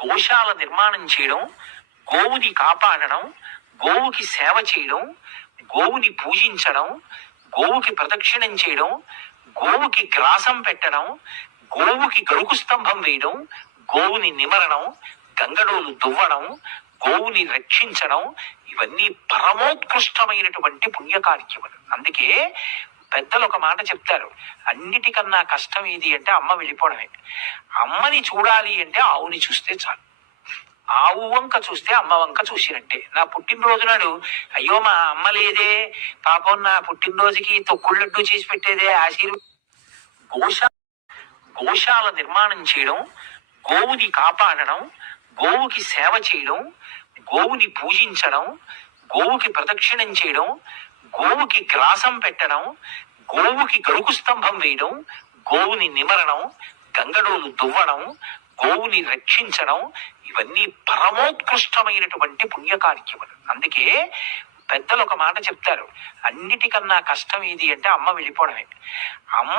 గోశాల నిర్మాణం చేయడం, గోవుని కాపాడడం, గోవుకి సేవ చేయడం, గోవుని పూజించడం, గోవుకి ప్రదక్షిణం చేయడం, గోవుకి గ్రాసం పెట్టడం, గోవుకి గరుకు స్తంభం వేయడం, గోవుని నిమరడం, గంగడోలు దువ్వడం, గోవుని రక్షించడం, ఇవన్నీ పరమోత్కృష్టమైనటువంటి పుణ్యకార్యములు. అందుకే పెద్దలు ఒక మాట చెప్తారు, అన్నిటికన్నా కష్టం ఏది అంటే అమ్మ వెళ్ళిపోవడమే. అమ్మని చూడాలి అంటే ఆవుని చూస్తే చాలు. ఆవు వంక చూస్తే అమ్మ వంక చూసినట్టే. నా పుట్టినరోజు నాడు అయ్యో మా అమ్మ లేదే, పాపం నా పుట్టినరోజుకి తొక్కుళ్ళడ్డు చేసి పెట్టేదే గోశాల గోశాల నిర్మాణం చేయడం, గోవుని కాపాడడం, గోవుకి సేవ చేయడం, గోవుని పూజించడం, గోవుకి ప్రదక్షిణం చేయడం, గోవుకి గ్రాసం పెట్టడం, గోవుకి గరుకు స్తంభం వేయడం, గోవుని నిమరడం, గంగడోలు దువ్వడం, గోవుని రక్షించడం, ఇవన్నీ పరమోత్కృష్టమైనటువంటి పుణ్యకార్యములు. అందుకే పెద్దలు ఒక మాట చెప్తారు, అన్నిటికన్నా కష్టం ఏది అంటే అమ్మ వెళ్ళిపోవడమే. అమ్మ